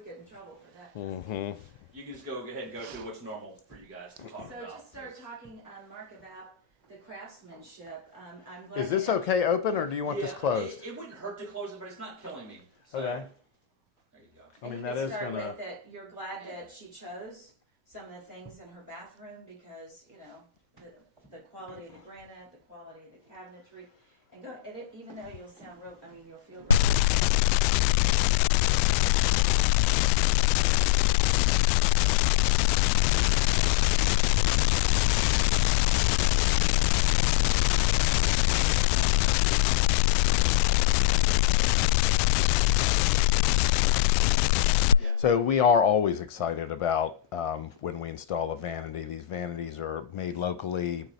would get in trouble for that. Mm-hmm. You can just go ahead and go to what's normal for you guys to talk So about. just start talking, Mark, about the craftsmanship. I'm glad. Is this okay open, or do you want this closed? It wouldn't hurt to close it, but it's not killing me. So, Okay. There you go. I mean, you that can is start gonna. with that you're glad that she chose some of the things in her bathroom because, you know, the quality of the granite, the quality of the cabinetry, and go, and it, even though you'll sound real, I mean, you'll feel So we are always excited about when we install a vanity. These vanities are made locally,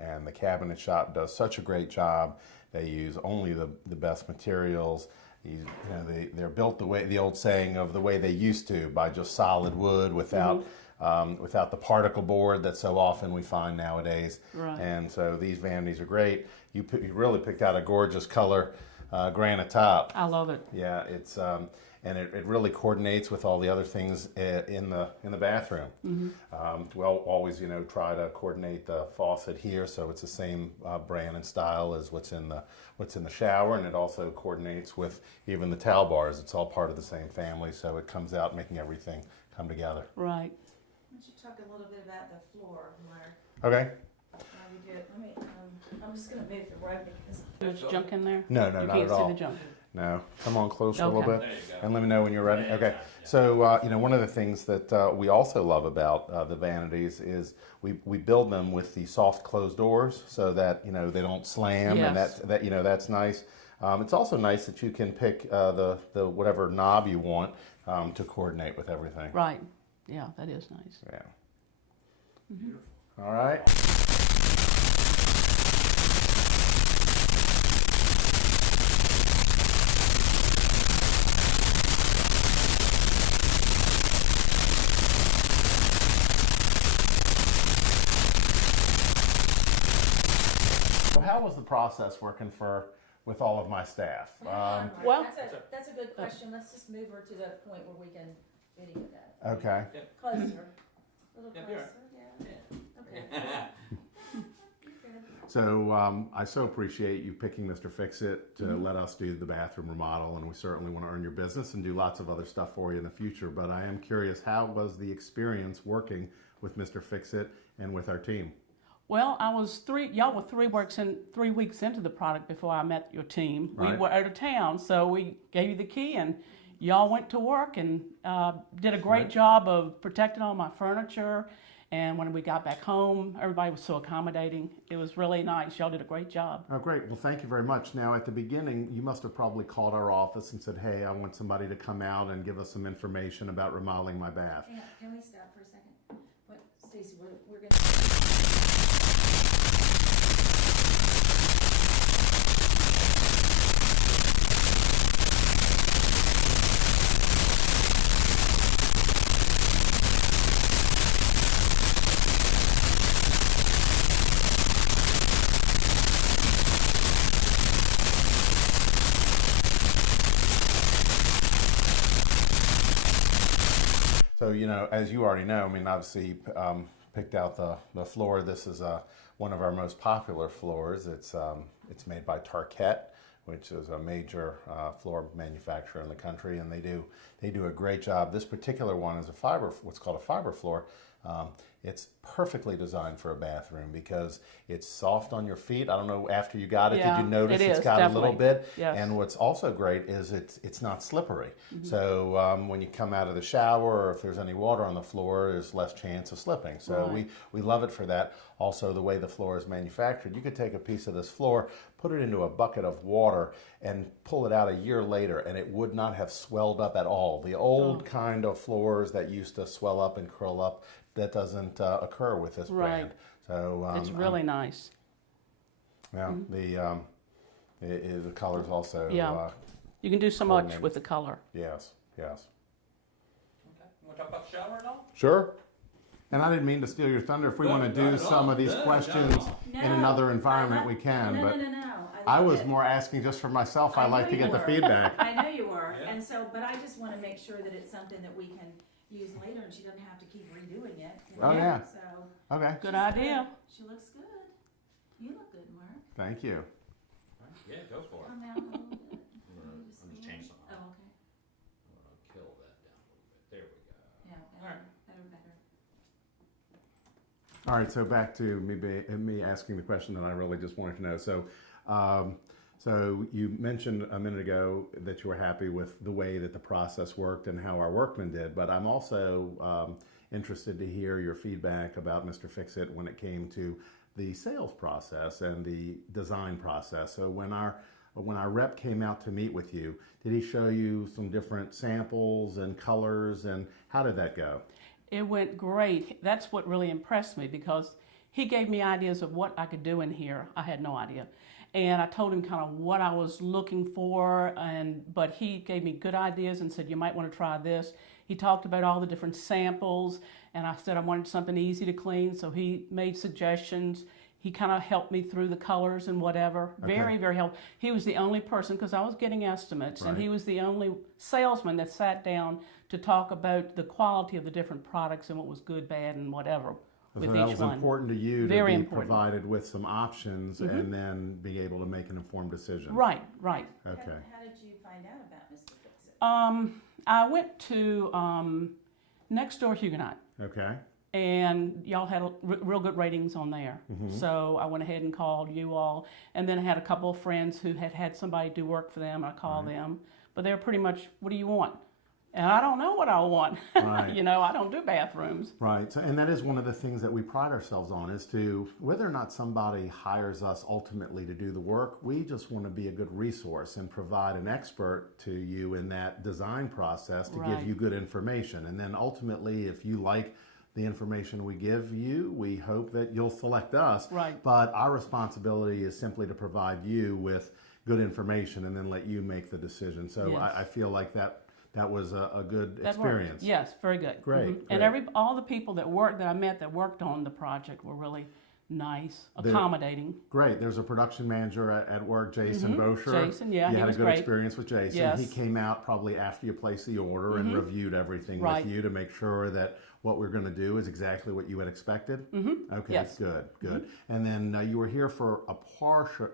and the cabinet shop does such a great job. They use only the best materials. They're built the way, the old saying of the way they used to, by just solid wood without without the particle board that so often we find nowadays. Right. And so these vanities are great. You really picked out a gorgeous color, granite top. I love it. Yeah, it's and it really coordinates with all the other things in the bathroom. We'll always try to coordinate the faucet here so it's the same brand and style as what's in the shower, and it also coordinates with even the towel bars. It's all part of the same family, so it comes out making everything come together. Right. Why don't you talk a little bit about the floor, Mark? Okay. While you do it, let me. I'm just going to move the rug because. There's junk in there? No, You not can't at see all. the junk. No, come on closer a little Okay. bit, There you go. and let me know when you're ready. Yeah, Okay. yeah. So one of the things that we also love about the vanities is we build them with the soft closed doors so that they don't slam, and Yes. that's nice. It's also nice that you can pick the whatever knob you want to coordinate with everything. Right. Yeah, that is nice. Yeah. Beautiful. All right. So how was the process working with all of my staff? Well- that's a good question. Let's just move her to the point where we can video that. Okay. Closer. A little Yep, you're closer, yeah. Okay. Good. So I so appreciate you picking Mr. Fix-It to let us do the bathroom remodel, and we certainly want to earn your business and do lots of other stuff for you in the future. But I am curious, how was the experience working with Mr. Fix-It and with our team? Well, y'all were 3 weeks into the product before I met your team. Right. We were out of town, so we gave you the key and y'all went to work and did a great job of protecting all my furniture. And when we got back home, everybody was so accommodating. It was really nice. Y'all did a great job. Oh, great. Well, thank you very much. Now, at the beginning, you must have probably called our office and said, hey, I want somebody to come out and give us some information about remodeling my bath. Hang on, can we stop for a second? What, Stacy, we're gonna. So, as you already know, I mean, obviously picked out the floor. This is one of our most popular floors. It's made by Tarkett, which is a major floor manufacturer in the country, and they do a great job. This particular one is what's called a fiber floor. It's perfectly designed for a bathroom because it's soft on your feet. I don't know, after you got it, Yeah, did you notice it it's is, got a little definitely. bit? Yes. And what's also great is it's not slippery. So when you come out of the shower, or if there's any water on the floor, there's less chance of slipping. So Right. we love it for that. Also, the way the floor is manufactured, you could take a piece of this floor, put it into a bucket of water, and pull it out a year later, and it would not have swelled up at all. The old kind of floors that used to swell up and curl up, that doesn't occur with this Right. brand. So It's really nice. yeah, the colors also. Yeah. You can do so much coordinated. with the color. Yes. Okay. Want to talk about the shower at all? Sure. And I didn't mean to steal your thunder. If we No, want to not do at some all. of these No, not at questions all. in another environment, we can. No, But no. I love was it. more asking just for myself. I I like know to you get the were. feedback. I know you were. are, Yeah. and so, but I just wanna make sure that it's something that we can use later and she doesn't have to keep redoing it. you Oh, know? yeah. So, Okay. Good she's idea. She looks good. You look good, Mark. Thank you. Yeah, go for it. Come out a little bit. I'm just change something. Oh, okay. I'm gonna kill that down a little bit. There we go. Yeah, Alright. better. All right, so back to me asking the question that I really just wanted to know. So you mentioned a minute ago that you were happy with the way that the process worked and how our workmen did, but I'm also interested to hear your feedback about Mr. Fixit when it came to the sales process and the design process. So when our rep came out to meet with you, did he show you some different samples and colors, and how did that go? It went great. That's what really impressed me because he gave me ideas of what I could do in here. I had no idea. And I told him kind of what I was looking for, but he gave me good ideas and said, you might want to try this. He talked about all the different samples, and I said I wanted something easy to clean, so he made suggestions. He kind of helped me through the colors and whatever. Okay. Very, very helpful. He was the only person, because I was getting estimates, and Right. he was the only salesman that sat down to talk about the quality of the different products and what was good, bad, and whatever So with that each was one. important to you to Very be important. provided with some options and then be able to make an informed decision. Right, right. Okay. How did you find out about Mr. Fixit? I went to Next Door Huguenot, Okay. and y'all had real good ratings on there. So I went ahead and called you all, and then I had a couple of friends who had somebody do work for them. I called them, but they were pretty much, what do you want? And I don't know what I want. Right. You know, I don't do bathrooms. Right. So, and that is one of the things that we pride ourselves on, is to, whether or not somebody hires us ultimately to do the work, we just want to be a good resource and provide an expert to you in that design process to give Right. you good information. And then ultimately, if you like the information we give you, we hope that you'll select us. Right. But our responsibility is simply to provide you with good information and then let you make the decision. So Yes. I feel like that was a good That worked. experience. Yes, very good. Great, And great. all the people that I met that worked on the project were really nice, accommodating. Great. There's a production manager at work, Jason Bosher. Jason, yeah, You he had was a good great. experience with Jason. Yes. He came out probably after you placed the order and reviewed everything Right. with you to make sure that what we're going to do is exactly what you had expected. Okay, Yes. good. And then you were here for a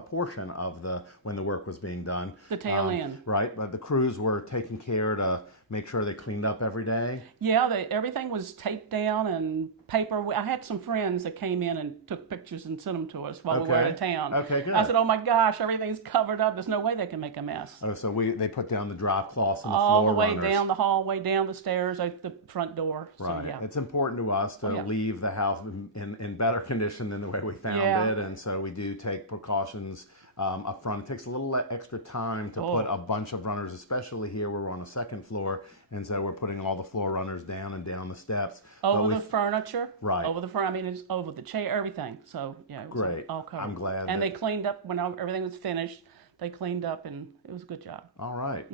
portion of when the work was being done. The tail end. Right, but the crews were taking care to make sure they cleaned up every day. Yeah, everything was taped down and paper. I had some friends that came in and took pictures and sent them to us while we were Okay. in town. Okay, good. I said, oh my gosh, everything's covered up. There's no way they can make a mess. Oh, so they put down the drop cloths and the All floor the way runners. down the hallway, down the stairs, out the front door. So, Right. yeah. It's important to us to yeah. leave the house in better condition than the way we found Yeah. it, and so we do take precautions up front. It takes a little extra time to Oh. put a bunch of runners, especially here where we're on the second floor, and so we're putting all the floor runners down and down the steps. But Over we- the furniture. Right. Over the furniture. I mean, it's over the chair, everything. So, yeah. It was Great. all covered. I'm glad And that- they cleaned up when everything was finished. They cleaned up, and it was a good job. All right.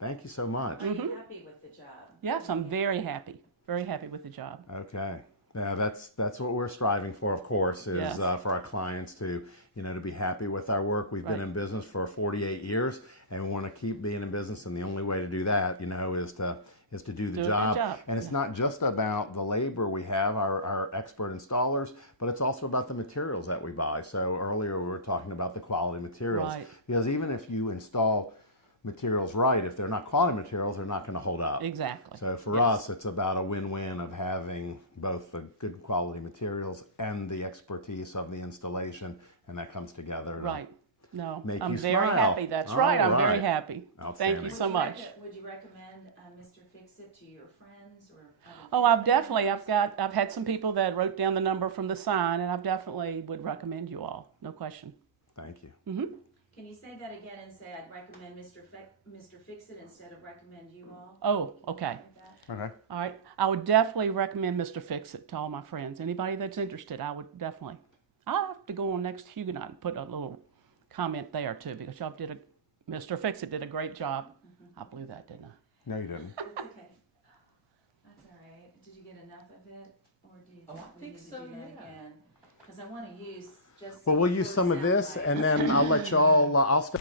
Thank you so much. Are you happy with the job? Yes, I'm very happy. Very happy with the job. Okay. Yeah, that's what we're striving for, of course, is Yes. for our clients to be happy with our work. We've been Right. in business for 48 years, and we want to keep being in business. And the only way to do that, is to do the Do a good job. job. And it's not just about the labor we have, our expert installers, but it's also about the materials that we buy. So earlier we were talking about the quality materials, Right. because even if you install materials right, if they're not quality materials, they're not going to hold up. Exactly. So for Yes. us, it's about a win-win of having both the good quality materials and the expertise of the installation, and that comes together. to Right. No, make I'm you very smile. happy. That's All right. I'm very right. happy. Thank Outstanding. you so Would much. Would you recommend Mr. Fixit to your friends or? other Oh, I've family definitely, members? I've had some people that wrote down the number from the sign, and I've definitely would recommend you all. No question. Thank you. Can you say that again and say I'd recommend Mr. Fixit instead of recommend you all? Oh, okay. Like that? Okay. All right. I would definitely recommend Mr. Fixit to all my friends. Anybody that's interested, I would definitely. I'll have to go on Next Huguenot and put a little comment there too, because y'all Mr. Fixit did a great job. I blew that, didn't I? No, you didn't. That's okay. That's all right. Did you get enough of it, or do you Oh, think I we think need to so, do that yeah. again? Because I want to use just. Well, we'll use what some of sound this, like. and then I'll let y'all. I'll step.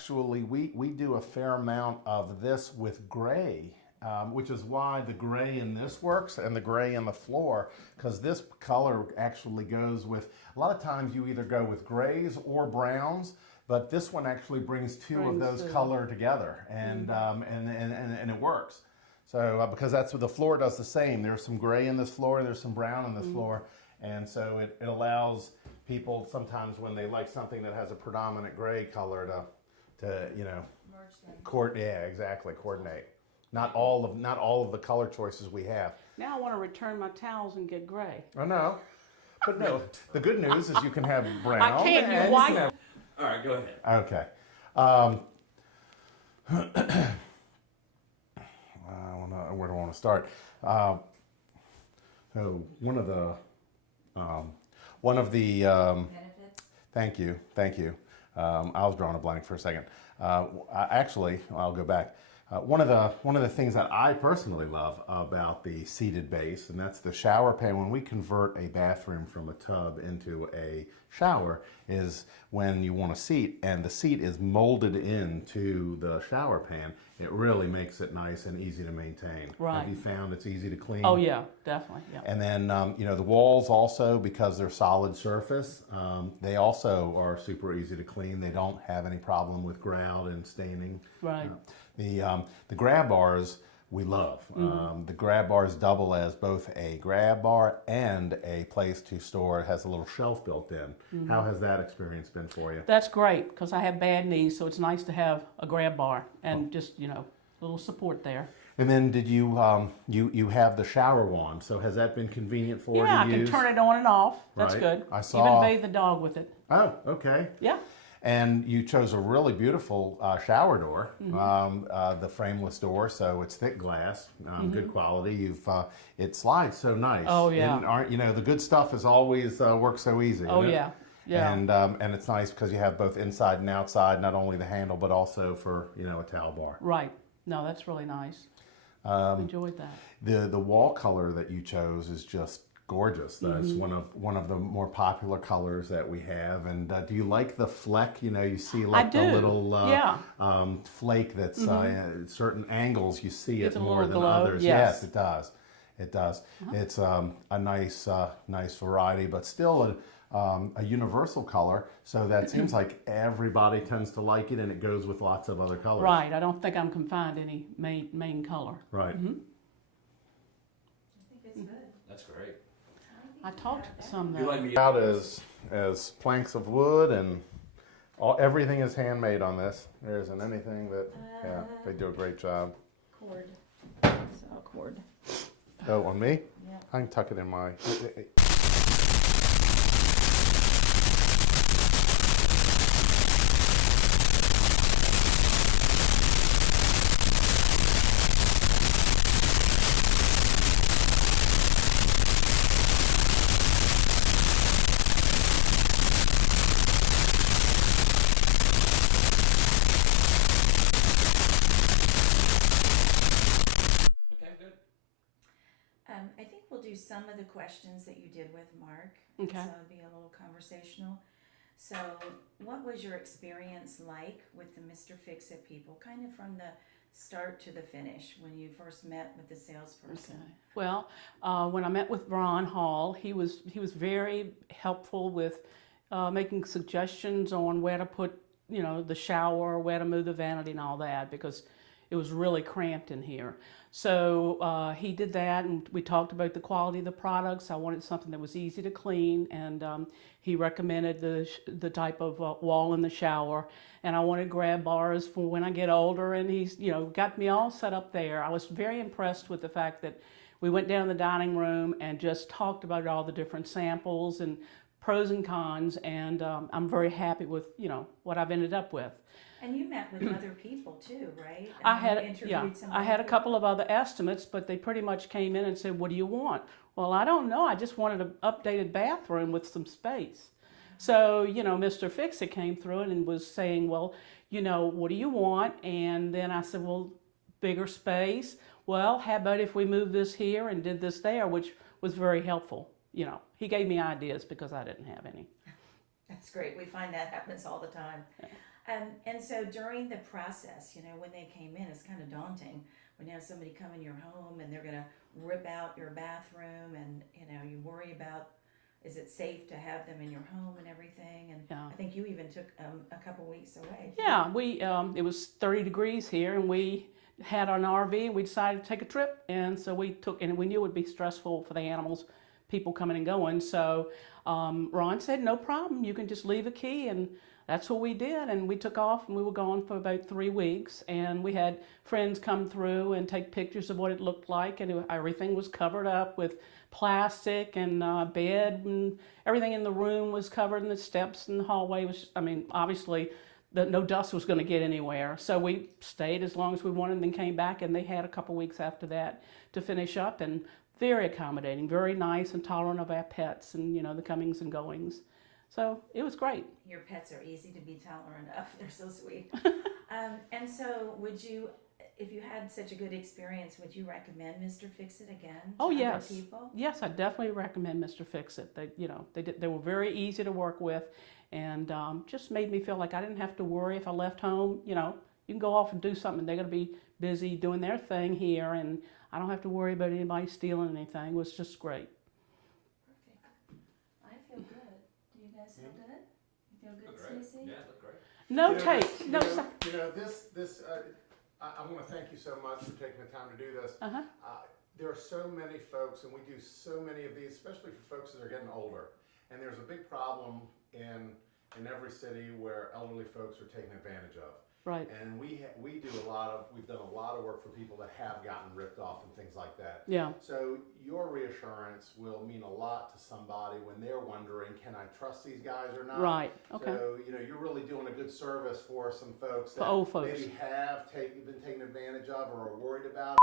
Actually, we do a fair amount of this with gray, which is why the gray in this works and the gray in the floor, because this color actually goes with, a lot of times you either go with grays or browns, but this one actually brings two of those color together, and it works. So because that's what the floor does the same. There's some gray in this floor, and there's some brown in this floor, and so it allows people sometimes when they like something that has a predominant gray color to you know, coordinate. Not all of the color choices we have. Now I want to return my towels and get gray. Oh no, but no. The good news is you can have brown. I can't. and You white. can have- All right, go ahead. Okay. Where do I want to start? So one of the Benefits? thank you. I was drawing a blank for a second. Actually, I'll go back. One of the things that I personally love about the seated base, and that's the shower pan. When we convert a bathroom from a tub into a shower, is when you want a seat, and the seat is molded into the shower pan. It really makes it nice and easy to maintain. Right. Have you found it's easy to clean? Oh yeah, definitely. Yeah. And then, you know, the walls also, because they're solid surface, they also are super easy to clean. They don't have any problem with grout and staining. Right. The grab bars we love. The grab bars double as both a grab bar and a place to store. It has a little shelf built in. How has that experience been for you? That's great because I have bad knees, so it's nice to have a grab bar and just, you know, a little support there. And then did you you have the shower wand? So has that been convenient for you Yeah, I to can use? turn it on and off. That's Right. good. I saw- Even bathe the dog with it. Oh, okay. Yeah. And you chose a really beautiful shower door, the frameless door, so it's thick glass, good quality. It slides so nice. Oh, yeah. And aren't you know, the good stuff is always works so easy. Oh isn't it? yeah. Yeah. And it's nice because you have both inside and outside, not only the handle but also for, you know, a towel bar. Right. No, that's really nice. Enjoyed that. The wall color that you chose is just gorgeous. That's one of the more popular colors that we have. And do you like the fleck? You know, you see like the do. little Yeah. flake that's at certain angles. You see Gives it a more little than glow. others. Yes. It does. It does. It's a nice variety, but still a universal color. So that seems like everybody tends to like it, and it goes with lots of other colors. Right. I don't think I'm confined to any main color. Right. I think it's good. That's great. I talked some You though. like me? Out as planks of wood, and everything is handmade on this. There isn't anything that, yeah, they do a great job. Cord. Saw cord. Oh, on me? Yeah. I can tuck it in my. Okay, good. I think we'll do some of the questions that you did with Mark. Okay. So it'll be a little conversational. So what was your experience like with the Mr. Fix-It people, kind of from the start to the finish when you first met with the salesperson? Okay. Well, when I met with Ron Hall, he was very helpful with making suggestions on where to put, you know, the shower, where to move the vanity, and all that, because it was really cramped in here. So he did that, and we talked about the quality of the products. I wanted something that was easy to clean, and he recommended the type of wall in the shower. And I wanted grab bars for when I get older, and he's, you know, got me all set up there. I was very impressed with the fact that we went down the dining room and just talked about all the different samples and pros and cons, and I'm very happy with, you know, what I've ended up with. And you met with other people too, right? I mean, had, you interviewed yeah, some I other had a people. couple of other estimates, but they pretty much came in and said, "What do you want?" Well, I don't know. I just wanted an updated bathroom with some space. So, you know, Mr. Fix-It came through and was saying, "Well, you know, what do you want?" And then I said, "Well, bigger space. Well, how about if we move this here and did this there?" Which was very helpful. You know, he gave me ideas because I didn't have any. That's great. We find that happens all the time. And so during the process, you know, when they came in, it's kind of daunting when you have somebody come in your home and they're going to rip out your bathroom, and you know, you worry about, is it safe to have them in your home and everything? And Yeah. I think you even took a couple weeks away. Yeah, we it was 30 degrees here, and we had an RV, and we decided to take a trip, and so we took, and we knew it would be stressful for the animals, people coming and going. So Ron said, no problem, you can just leave a key, and that's what we did. And we took off, and we were gone for about 3 weeks, and we had friends come through and take pictures of what it looked like, and everything was covered up with plastic, and bed and everything in the room was covered, and the steps and the hallway was, I mean, obviously no dust was going to get anywhere. So we stayed as long as we wanted, and then came back, and they had a couple weeks after that to finish up, and very accommodating, very nice and tolerant of our pets and, you know, the comings and goings. So it was great. Your pets are easy to be tolerant of. They're so sweet. And so would you, if you had such a good experience, would you recommend Mr. Fix-It again to Oh, other yes. people? Yes, I definitely recommend Mr. Fix-It. They, you know, they were very easy to work with, and just made me feel like I didn't have to worry if I left home. You know, you can go off and do something. They're going to be busy doing their thing here, and I don't have to worry about anybody stealing anything. It was just great. Perfect. I feel good. Do you guys feel good? You feel good, Look great. Stacy? Yeah, look great. No You know, tape, you no. know, you know, I want to thank you so much for taking the time to do this. Uh-huh. There are so many folks, and we do so many of these, especially for folks that are getting older. And there's a big problem in every city where elderly folks are taken advantage of. Right. And we've done a lot of work for people that have gotten ripped off and things like that. Yeah. So your reassurance will mean a lot to somebody when they're wondering, can I trust these guys or not? Right. Okay. So, you know, you're really doing a good service for some folks that For old folks. maybe have been taken advantage of or are worried about.